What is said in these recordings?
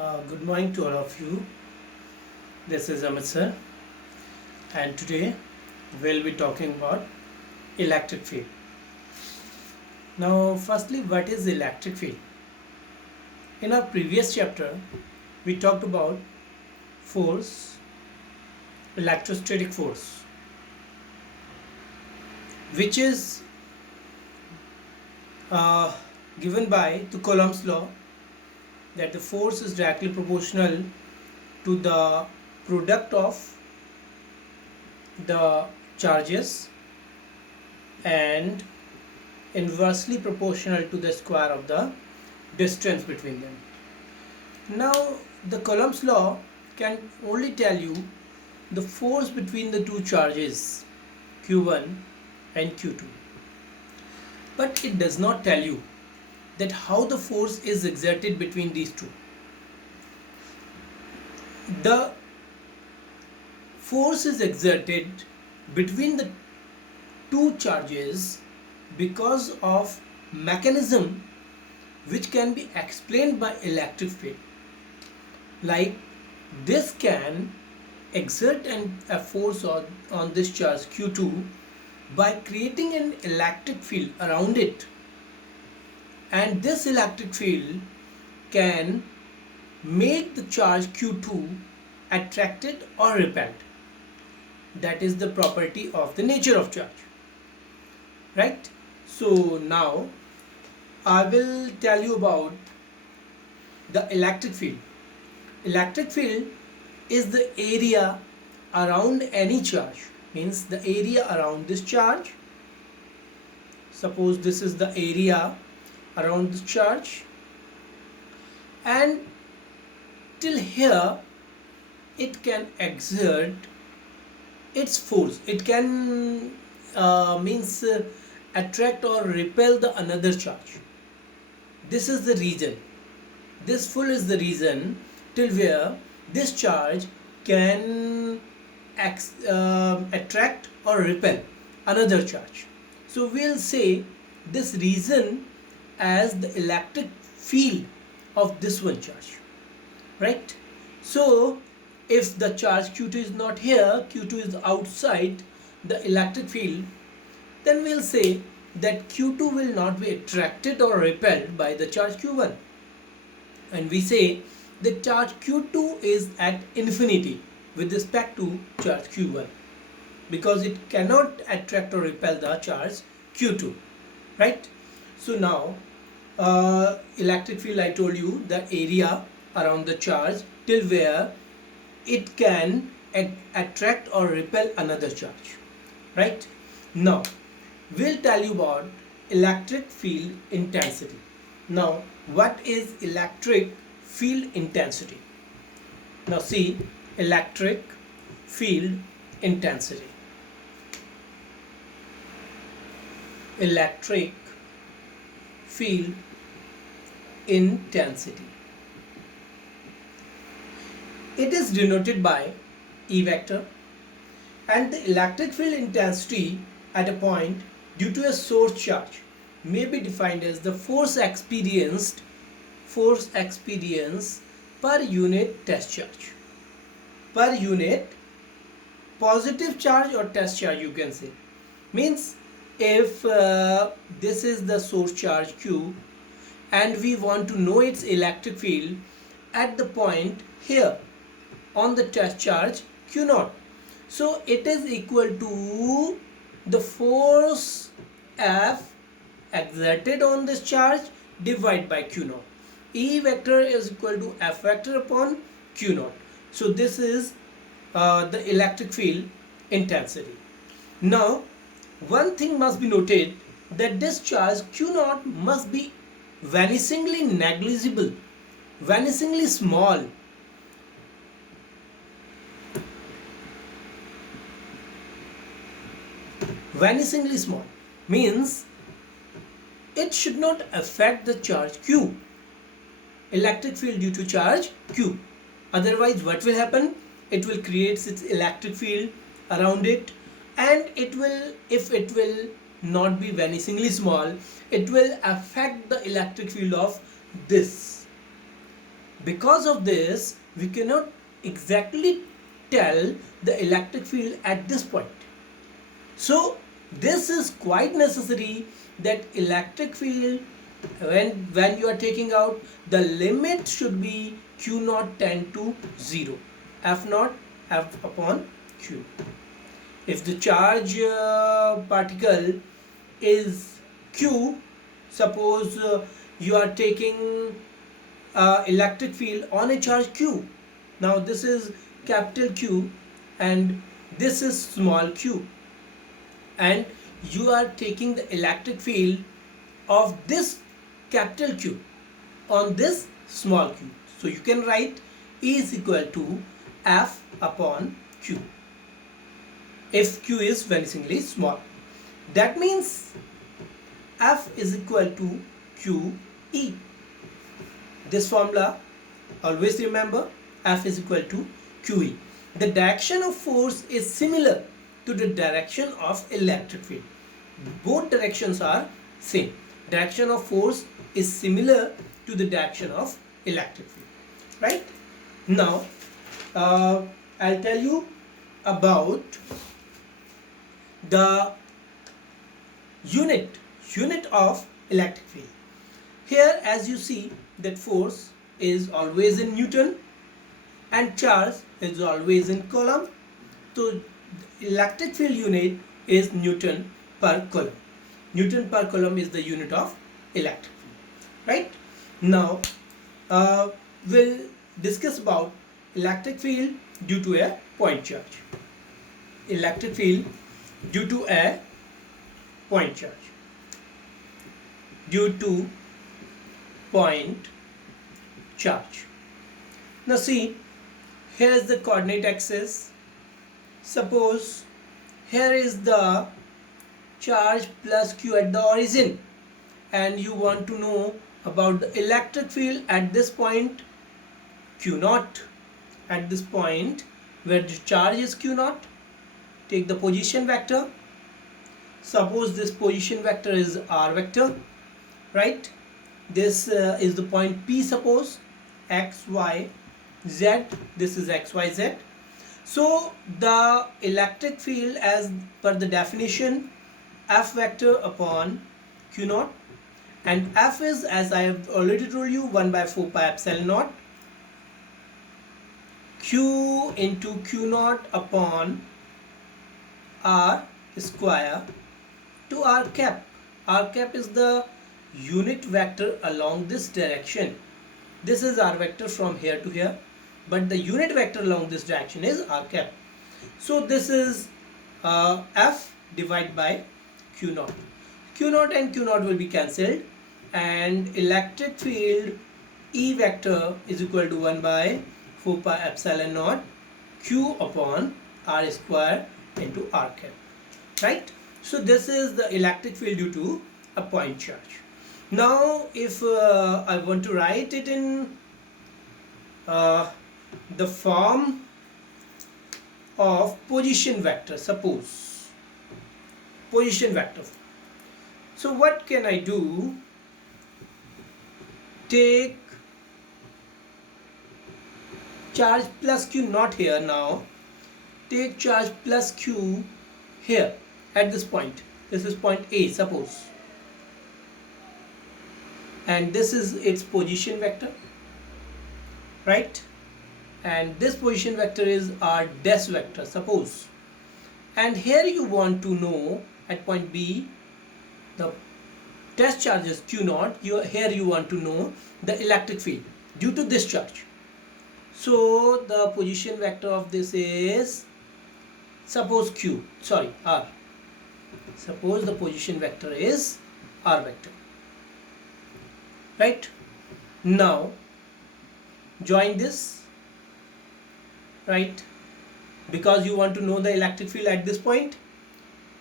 Good morning to all of you. This is Amit sir, and today we'll be talking about electric field. Now, firstly, what is electric field? In our previous chapter, we talked about force, electrostatic force, which is uh, given by the Coulomb's law, that the force is directly proportional to the product of the charges and inversely proportional to the square of the distance between them. Now, the Coulomb's law can only tell you the force between the two charges Q1 and Q2, but it does not tell you that how the force is exerted between these two. The force is exerted between the two charges because of mechanism which can be explained by electric field. Like this can exert a force on this charge Q2 by creating an electric field around it, and this electric field can make the charge Q2 attracted or repelled. That is the property of the nature of charge, right? So now I will tell you about the electric field. Electric field is the area around any charge, means the area around this charge. Suppose this is the area around the charge, and till here it can exert its force. It can attract or repel the another charge. This is the region. This full is the region till where this charge can attract or repel another charge. So we'll say this region as the electric field of this one charge, right? So if the charge Q2 is not here, Q2 is outside the electric field, then we'll say that Q2 will not be attracted or repelled by the charge Q1, and we say the charge Q2 is at infinity with respect to charge Q1 because it cannot attract or repel the charge Q2, right? So now electric field, I told you, the area around the charge till where it can attract or repel another charge, right? Now we'll tell you about electric field intensity. Now, what is electric field intensity? Now see, electric field intensity. Electric field intensity. It is denoted by E vector, and the electric field intensity at a point due to a source charge may be defined as the force experienced per unit test charge. Per unit positive charge or test charge, you can say. Means if this is the source charge Q and we want to know its electric field at the point here on the test charge Q0, so it is equal to the force F exerted on this charge divided by Q0. E vector is equal to F vector upon Q0. So this is the electric field intensity. Now one thing must be noted, that this charge Q0 must be vanishingly negligible, vanishingly small. Vanishingly small means it should not affect the charge Q, electric field due to charge Q. Otherwise what will happen? It will create its electric field around it, and it will, if it will not be vanishingly small, it will affect the electric field of this Because of this, we cannot exactly tell the electric field at this point. So this is quite necessary that electric field, when you are taking out, the limit should be Q naught tend to 0, F naught F upon Q. If the charge particle is Q, suppose you are taking electric field on a charge Q. Now this is capital Q and this is small q, and you are taking the electric field of this capital Q on this small q. So you can write E is equal to F upon Q if Q is vanishingly small. That means F is equal to QE. This formula, always remember, F is equal to QE. The direction of force is similar to the direction of electric field. Both directions are same. Direction of force is similar to the direction of electric field. Right? Now, I'll tell you about the unit of electric field. Here, as you see, that force is always in Newton and charge is always in Coulomb. So electric field unit is Newton per Coulomb. Newton per Coulomb is the unit of electric field. Right? Now we'll discuss about electric field due to a point charge. Electric field due to a point charge. Due to point charge. Now see, here is the coordinate axis. Suppose here is the charge plus Q at the origin, and you want to know about the electric field at this point Q naught. At this point where the charge is Q naught, take the position vector. Suppose this position vector is R vector, right? This is the point P, suppose X, Y, Z. This is X, Y, Z. So the electric field as per the definition, F vector upon Q naught, and F is, as I have already told you, 1 by 4 pi epsilon naught Q into Q naught upon R square to R cap. R cap is the unit vector along this direction. This is R vector from here to here, but the unit vector along this direction is R cap. So this is F divided by Q naught. Q naught and Q naught will be cancelled, and electric field E vector is equal to 1 by 4 pi epsilon naught Q upon R square into R cap. Right? So this is the electric field due to a point charge. Now if I want to write it in the form of position vector, suppose position vector. So what can I do? Take charge plus Q not here now. Take charge plus Q here at this point. This is point A, suppose. And this is its position vector, right? And this position vector is our dash vector, suppose. And here you want to know at point B the test charge is Q naught. Here you want to know the electric field due to this charge. So the position vector of this is, suppose R. Suppose the position vector is R vector. Right? Now join this, right? Because you want to know the electric field at this point.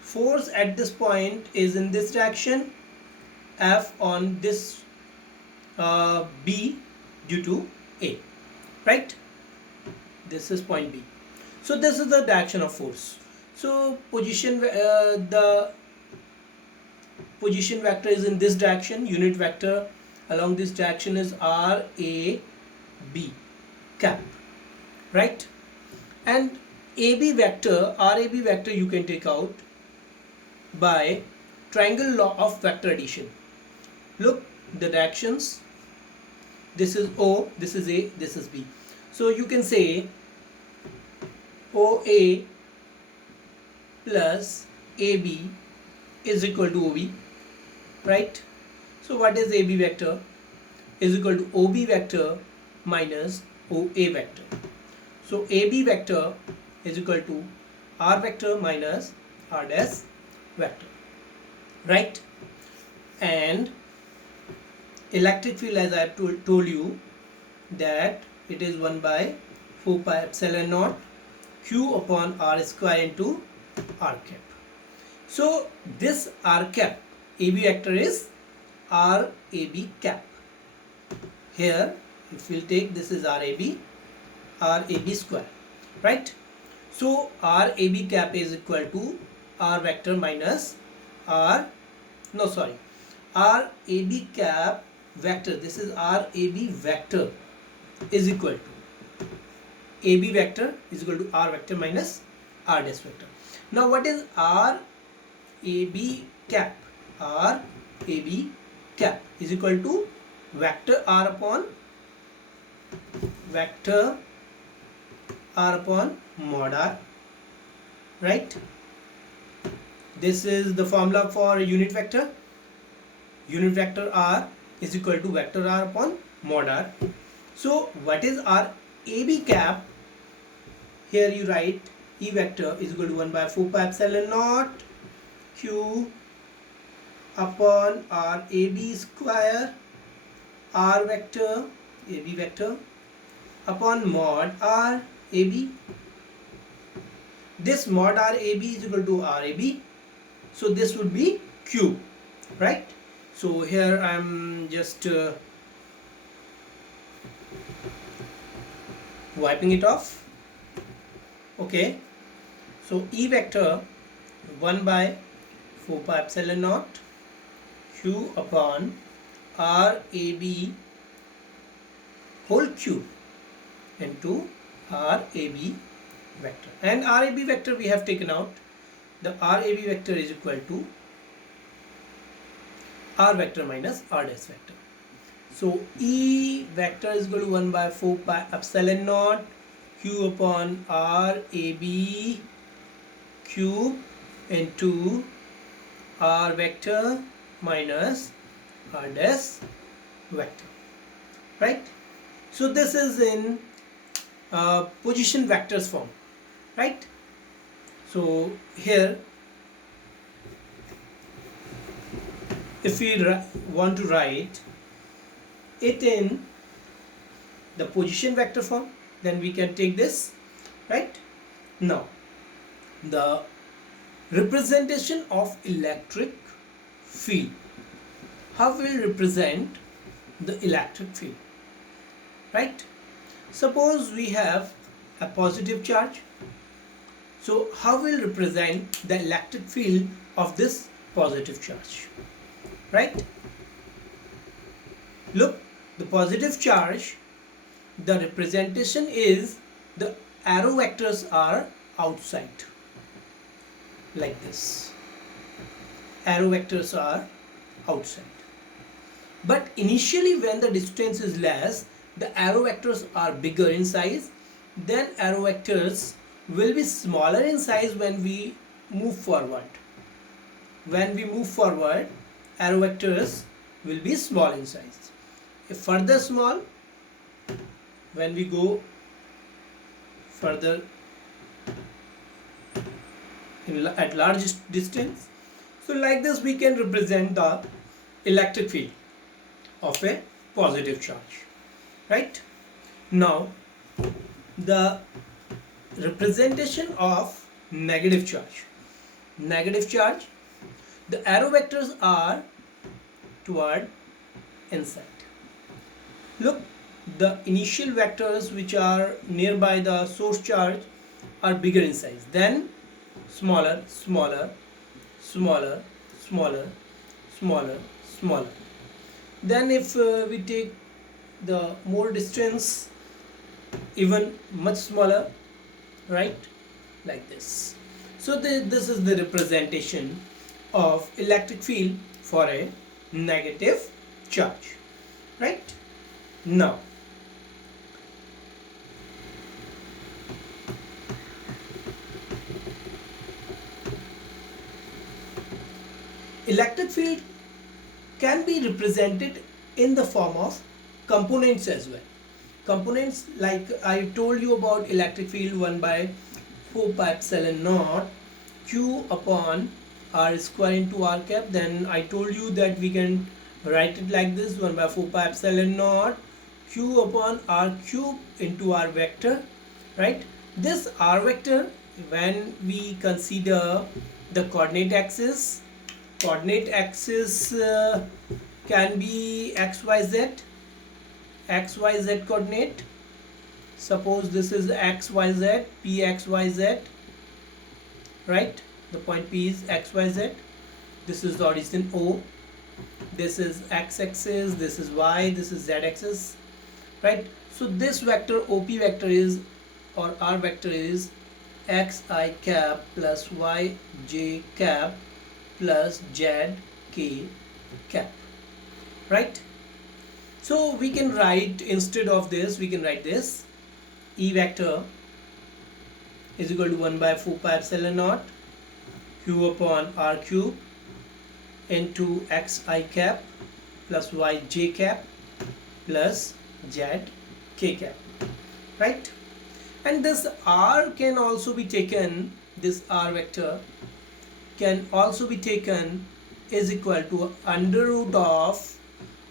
Force at this point is in this direction, F on this B due to A, right? This is point B. So this is the direction of force. So the position vector is in this direction. Unit vector along this direction is R, A, B cap, right? And AB vector, RAB vector you can take out by triangle law of vector addition. Look, the directions, this is O, this is A, this is B. So you can say OA plus AB is equal to OB, right? So what is AB vector? Is equal to OB vector minus OA vector. So AB vector is equal to R vector minus R dash vector, right? And electric field, as I have told you, that it is 1 by 4 pi epsilon naught Q upon R square into R cap. So this R cap, AB vector is RAB cap. Here if we take, this is RAB square, right? So RAB cap is equal to R vector minus RAB cap vector, this is RAB vector, is equal to AB vector is equal to R vector minus R dash vector. Now what is RAB cap? RAB cap is equal to vector R upon mod R, right? This is the formula for unit vector. Unit vector R is equal to vector R upon mod R. So what is RAB cap? Here you write E vector is equal to 1 by 4 pi epsilon naught Q upon RAB square R vector, AB vector, upon mod R AB. This mod R AB is equal to RAB, so this would be Q, right? So here I am just wiping it off. Okay, so E vector 1 by 4 pi epsilon naught Q upon RAB whole cube into RAB vector, and RAB vector we have taken out. The RAB vector is equal to R vector minus R dash vector. So E vector is equal to 1 by 4 pi epsilon naught Q upon RAB cube into R vector minus R dash vector, right? So this is in position vectors form, right? So here if we want to write it in the position vector form, then we can take this, right? Now the representation of electric field. How will represent the electric field, right? Suppose we have a positive charge. So how will represent the electric field of this positive charge, right? Look, the positive charge, the representation is the arrow vectors are outside, like this. Arrow vectors are outside. But initially when the distance is less, the arrow vectors are bigger in size, then arrow vectors will be smaller in size when we move forward. When we move forward, arrow vectors will be small in size. If further small, when we go further at large distance. So like this we can represent the electric field of a positive charge, right? Now the representation of negative charge. Negative charge, the arrow vectors are toward inside. Look, the initial vectors which are nearby the source charge are bigger in size, then smaller, smaller, smaller, smaller, smaller, smaller. Then if we take the more distance even much smaller, right? Like this. So this is the representation of electric field for a negative charge, right? Now electric field can be represented in the form of components as well. Components, like I told you about electric field, 1 by 4 pi epsilon naught q upon r square into r cap. Then I told you that we can write it like this: 1 by 4 pi epsilon naught q upon r cube into r vector, right? This r vector, when we consider the coordinate axis can be xyz coordinate. Suppose this is xyz, pxyz, right? The point P is xyz. This is the origin O. This is x-axis, this is y, this is z-axis, right? So this vector OP vector is, or r vector is, xi cap plus yj cap plus zk cap, right? So we can write, instead of this, we can write this: E vector is equal to 1 by 4 pi epsilon naught q upon r cube into xi cap plus yj cap plus zk cap, right? And this r can also be taken, this r vector can also be taken is equal to under root of,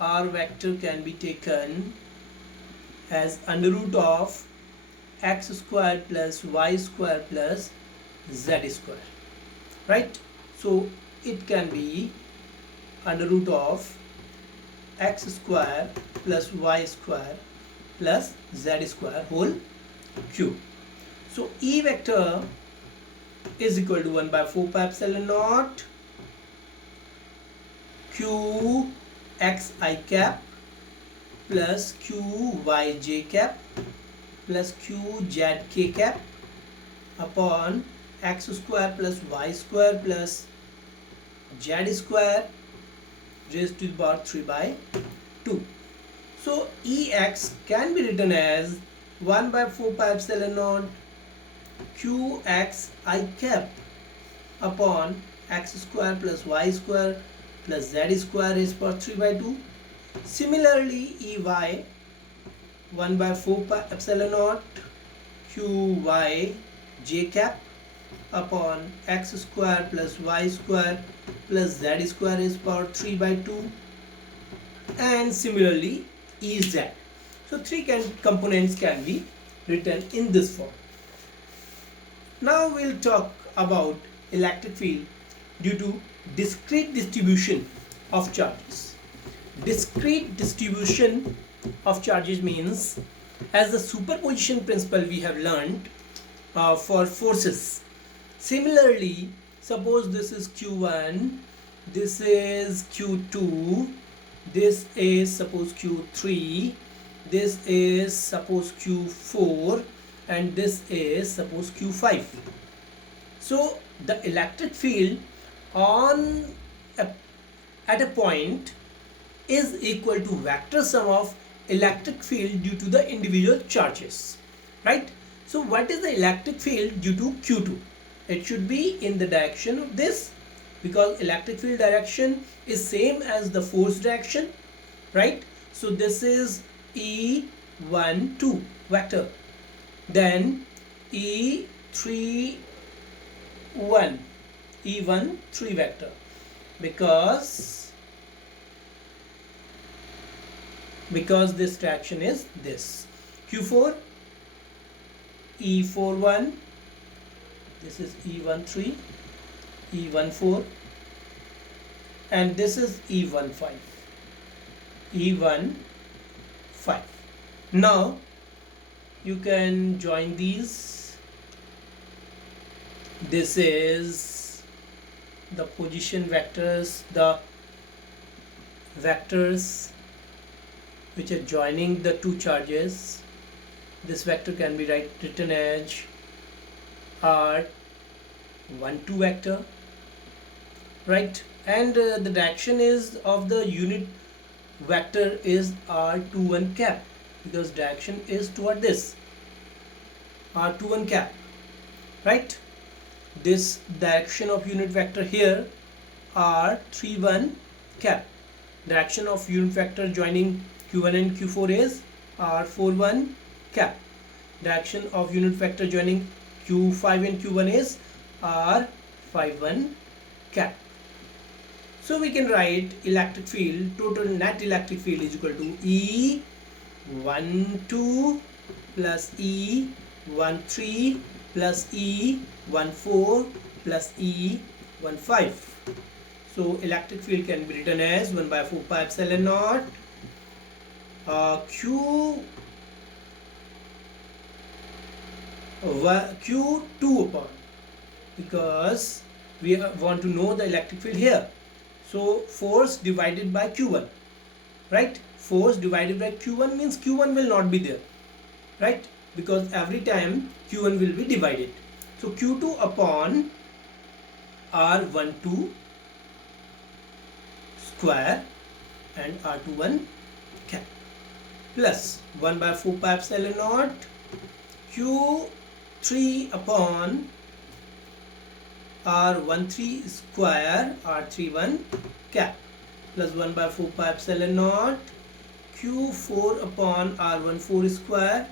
r vector can be taken as under root of x square plus y square plus z square, right? So it can be under root of x square plus y square plus z square whole cube. So E vector is equal to 1 by 4 pi epsilon naught q xi cap plus q yj cap plus q zk cap upon x square plus y square plus z square raised to the power 3 by 2. So Ex can be written as 1 by 4 pi epsilon naught qxi cap upon x square plus y square plus z square raised to the power 3 by 2. Similarly, Ey 1 by 4 pi epsilon naught qy j cap upon x square plus y square plus z square is power 3 by 2, and similarly Ez. So three components can be written in this form. Now we'll talk about electric field due to discrete distribution of charges. Discrete distribution of charges means, as the superposition principle we have learned for forces. Similarly, suppose this is Q1, this is Q2, this is suppose Q3, this is suppose Q4, and this is suppose Q5. So the electric field at a point is equal to vector sum of electric field due to the individual charges, right? So what is the electric field due to Q2? It should be in the direction of this, because electric field direction is same as the force direction, right? So this is E12 vector, then E31 E13 vector, because this direction is this. Q4 E41, this is E13, E14, and this is E15. Now you can join these. This is the position vectors, the vectors which are joining the two charges. This vector can be written as r12 vector, right? And the direction is of the unit vector is r21 cap, because direction is toward this r21 cap, right? This direction of unit vector here r31 cap. Direction of unit vector joining q1 and q4 is r41 cap. Direction of unit vector joining q5 and q1 is r51 cap. So we can write electric field, total net electric field is equal to E12 plus E13 plus E14 plus E15. So electric field can be written as 1 by 4 pi epsilon naught Q2 upon, because we want to know the electric field here. So force divided by Q1, right? Force divided by Q1 means Q1 will not be there, right? Because every time Q1 will be divided. So Q2 upon R12 square and R21 cap plus 1 by 4 pi epsilon naught Q3 upon R13 square R31 cap plus 1 by 4 pi epsilon naught Q4 upon R14 square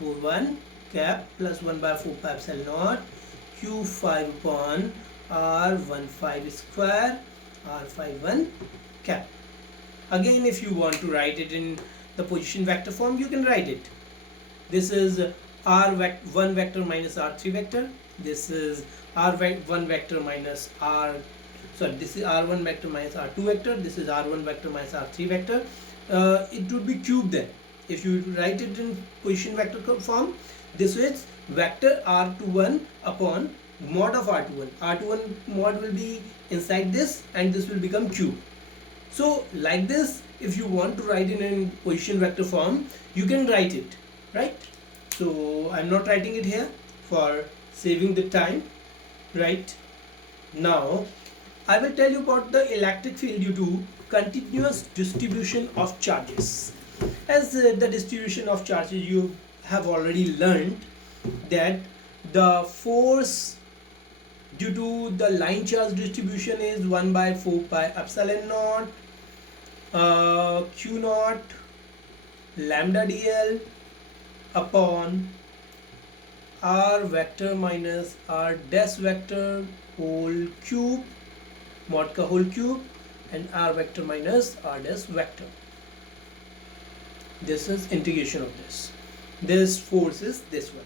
41 cap plus 1 by 4 pi epsilon naught Q5 upon R15 square R51 cap. Again, if you want to write it in the position vector form, you can write it. This is R1 vector minus R3 vector. This is R1 vector minus this is R1 vector minus R2 vector. This is R1 vector minus R3 vector. It would be cube then. If you write it in position vector form, this is vector R21 upon mod of R21. R21 mod will be inside this and this will become cube. So like this, if you want to write in position vector form, you can write it, right? So I'm not writing it here for saving the time, right? Now I will tell you about the electric field due to continuous distribution of charges. As the distribution of charges, you have already learned that the force due to the line charge distribution is 1 by 4 pi epsilon naught q naught lambda dl upon r vector minus r dash vector whole cube mod ka whole cube and r vector minus r dash vector. This is integration of this. This force is this one,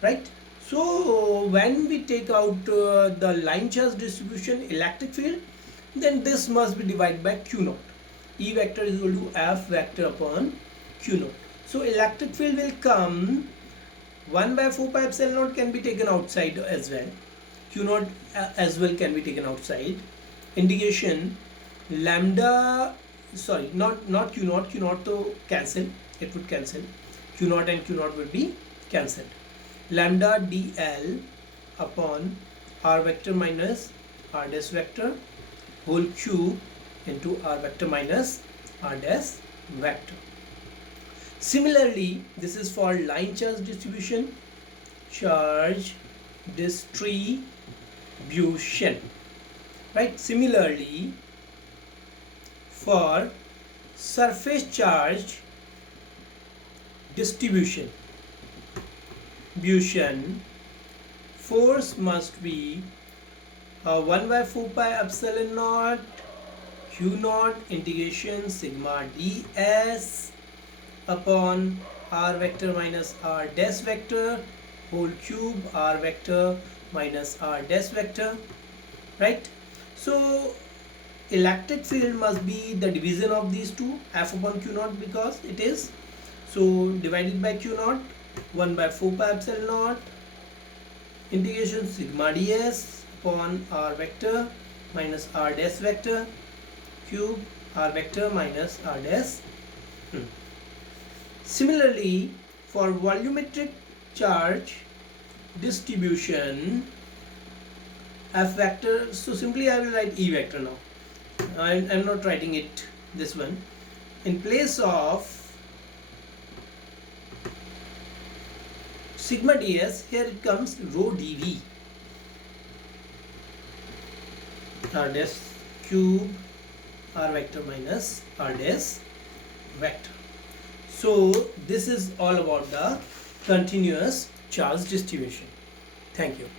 right? So when we take out the line charge distribution electric field, then this must be divided by q naught. E vector is equal to f vector upon q naught. So electric field will come 1 by 4 pi epsilon naught can be taken outside as well. Q naught as well can be taken outside. Integration lambda, sorry, not q naught to cancel, it would cancel. Q naught and q naught will be cancelled. Lambda dl upon r vector minus r dash vector whole cube into r vector minus r dash vector. Similarly, this is for line charge distribution, charge distribution, right? Similarly, for surface charge distribution, force must be 1 by 4 pi epsilon naught q naught integration sigma ds upon r vector minus r dash vector whole cube r vector minus r dash vector, right? So electric field must be the division of these two, f upon q naught, because it is. So divided by q naught, 1 by 4 pi epsilon naught integration sigma ds upon r vector minus r dash vector cube r vector minus r dash Similarly, for volumetric charge distribution, F vector, so simply I will write E vector now. I'm not writing it this one. In place of sigma ds, here it comes rho dV, r dash cube r vector minus r dash vector. So this is all about the continuous charge distribution. Thank you.